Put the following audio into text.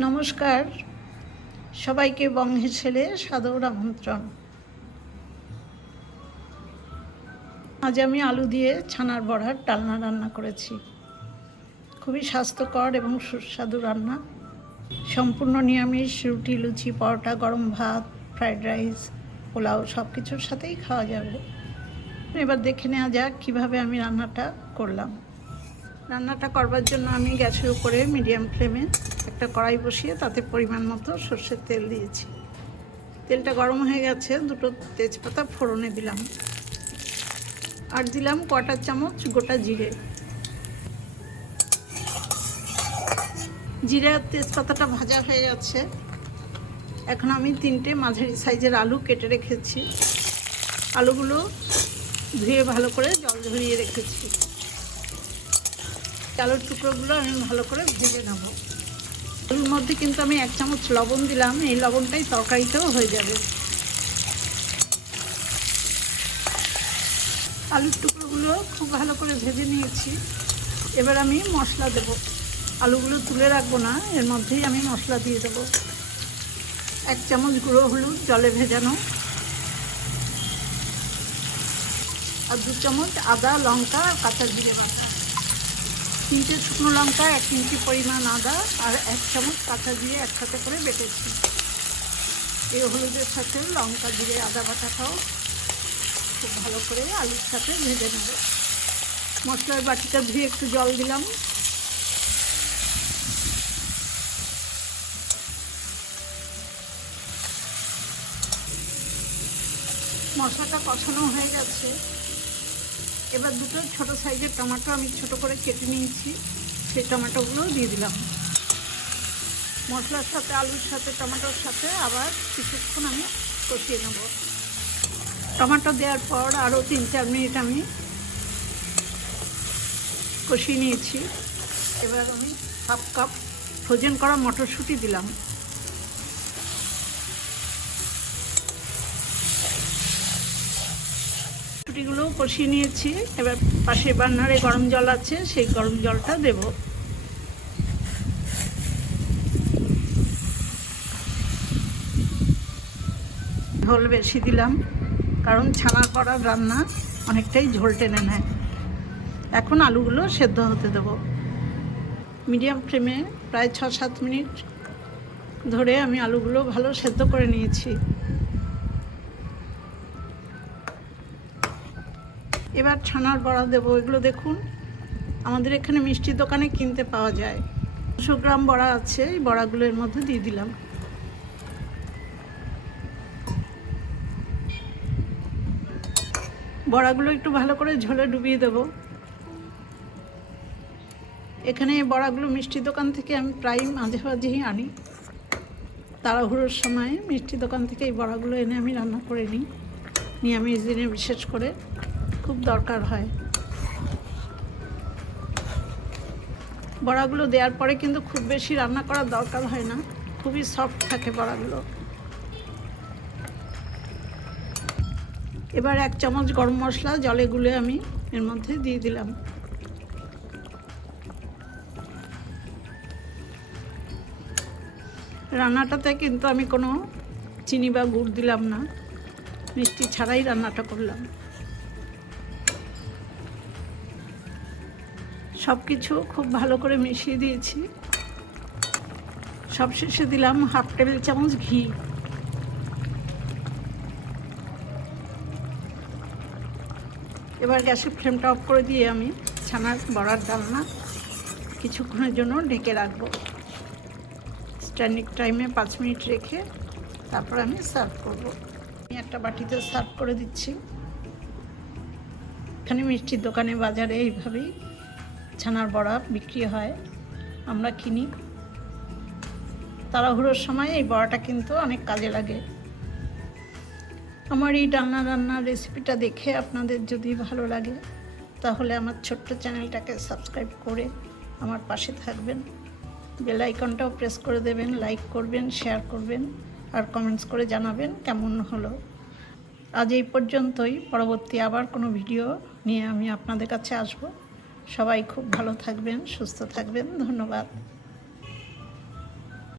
নমস্কার, সবাইকে বঙ্গের ছেলে সাদর আমন্ত্রণ। আজ আমি আলু দিয়ে ছানার বড়ার ডালনা রান্না করেছি। খুবই স্বাস্থ্যকর এবং সুস্বাদু রান্না। সম্পূর্ণ নিরামিষ, রুটি, লুচি, পরোটা, গরম ভাত, ফ্রাইড রাইস, পোলাও সব কিছুর সাথেই খাওয়া যাবে। এবার দেখে নেওয়া যাক কীভাবে আমি রান্নাটা করলাম। রান্নাটা করবার জন্য আমি গ্যাসের উপরে মিডিয়াম ফ্লেমে একটা কড়াই বসিয়ে তাতে পরিমাণ মতো সর্ষের তেল দিয়েছি। তেলটা গরম হয়ে গেছে, দুটো তেজপাতা ফোড়নে দিলাম, আর দিলাম কোয়াটার চামচ গোটা জিরে। জিরে আর তেজপাতাটা ভাজা হয়ে যাচ্ছে। এখন আমি 3টে মাঝারি সাইজের আলু কেটে রেখেছি। আলুগুলো ধুয়ে ভালো করে জল ঝরিয়ে রেখেছি। আলুর টুকরোগুলো আমি ভালো করে ভেজে নেব। আলুর মধ্যে কিন্তু আমি 1 চামচ লবণ দিলাম, এই লবণটাই তরকারিতেও হয়ে যাবে। আলুর টুকরোগুলো খুব ভালো করে ভেজে নিয়েছি। এবার আমি মশলা দেব। আলুগুলো তুলে রাখবো না, এর মধ্যেই আমি মশলা দিয়ে দেব। 1 চামচ গুঁড়ো হলুদ জলে ভেজানো, আর 2 চামচ আদা, লঙ্কা আর কাঁচা জিরে বাটা, 3টে শুকনো লঙ্কা, 1 ইঞ্চি পরিমাণ আদা আর 1 চামচ কাঁচা জিরে একসাথে করে বেটেছি। এই হলুদের সাথে লঙ্কা, জিরে, আদা বাটাটাও খুব ভালো করে আলুর সাথে ভেজে নেব। মশলার বাটিটা ধুয়ে একটু জল দিলাম। মশলাটা কষানো হয়ে গেছে। এবার 2টো ছোটো সাইজের টমেটো আমি ছোটো করে কেটে নিয়েছি, সেই টমেটোগুলোও দিয়ে দিলাম। মশলার সাথে, আলুর সাথে, টমেটোর সাথে আবার কিছুক্ষণ আমি কষিয়ে নেব। টমেটো দেওয়ার পর আরও 3-4 মিনিট আমি কষিয়ে নিয়েছি। এবার আমি 1/2 কাপ ফ্রোজেন করা মটরশুঁটি দিলাম। মটরশুঁটিগুলোও কষিয়ে নিয়েছি। এবার পাশে বার্নারে গরম জল আছে, সেই গরম জলটা দেব। ঝোল বেশি দিলাম, কারণ ছানার বড়ার রান্না অনেকটাই ঝোল টেনে নেয়। এখন আলুগুলো সেদ্ধ হতে দেব। মিডিয়াম ফ্লেমে প্রায় 6-7 মিনিট ধরে আমি আলুগুলো ভালো সেদ্ধ করে নিয়েছি। এবার ছানার বড়া দেবো। এগুলো দেখুন, আমাদের এখানে মিষ্টির দোকানে কিনতে পাওয়া যায়। 200 গ্রাম বড়া আছে, এই বড়াগুলো এর মধ্যে দিয়ে দিলাম। বড়াগুলো একটু ভালো করে ঝোলে ডুবিয়ে দেব। এখানে এই বড়াগুলো মিষ্টির দোকান থেকে আমি প্রায় মাঝে মাঝেই আনি। তাড়াহুড়োর সময় মিষ্টির দোকান থেকে এই বড়াগুলো এনে আমি রান্না করে নিই। নিরামিষ দিনে বিশেষ করে খুব দরকার হয়। বড়াগুলো দেওয়ার পরে কিন্তু খুব বেশি রান্না করার দরকার হয় না, খুবই সফট থাকে বড়াগুলো। এবার 1 চামচ গরম মশলা জলে গুলে আমি এর মধ্যে দিয়ে দিলাম। রান্নাটাতে কিন্তু আমি কোনো চিনি বা গুড় দিলাম না, মিষ্টি ছাড়াই রান্নাটা করলাম। সব কিছু খুব ভালো করে মিশিয়ে দিয়েছি। সবশেষে দিলাম 1/2 টেবিল চামচ ঘি। এবার গ্যাসের ফ্লেমটা অফ করে দিয়ে আমি ছানার বড়ার ডালনা কিছুক্ষণের জন্য ঢেকে রাখবো। স্ট্যান্ডিং টাইমে 5 মিনিট রেখে তারপর আমি সার্ভ করব। আমি একটা বাটিতে সার্ভ করে দিচ্ছি। এখানে মিষ্টির দোকানে, বাজারে এইভাবেই ছানার বড়া বিক্রি হয়, আমরা কিনি। তাড়াহুড়োর সময় এই বড়াটা কিন্তু অনেক কাজে লাগে। আমার এই ডালনা রান্নার রেসিপিটা দেখে আপনাদের যদি ভালো লাগে, তাহলে আমার ছোট্ট চ্যানেলটাকে সাবস্ক্রাইব করে আমার পাশে থাকবেন। বেল আইকনটাও প্রেস করে দেবেন, লাইক করবেন, শেয়ার করবেন, আর কমেন্টস করে জানাবেন কেমন হলো। আজ এই পর্যন্তই। পরবর্তী আবার কোনো ভিডিও নিয়ে আমি আপনাদের কাছে আসব। সবাই খুব ভালো থাকবেন, সুস্থ থাকবেন। ধন্যবাদ।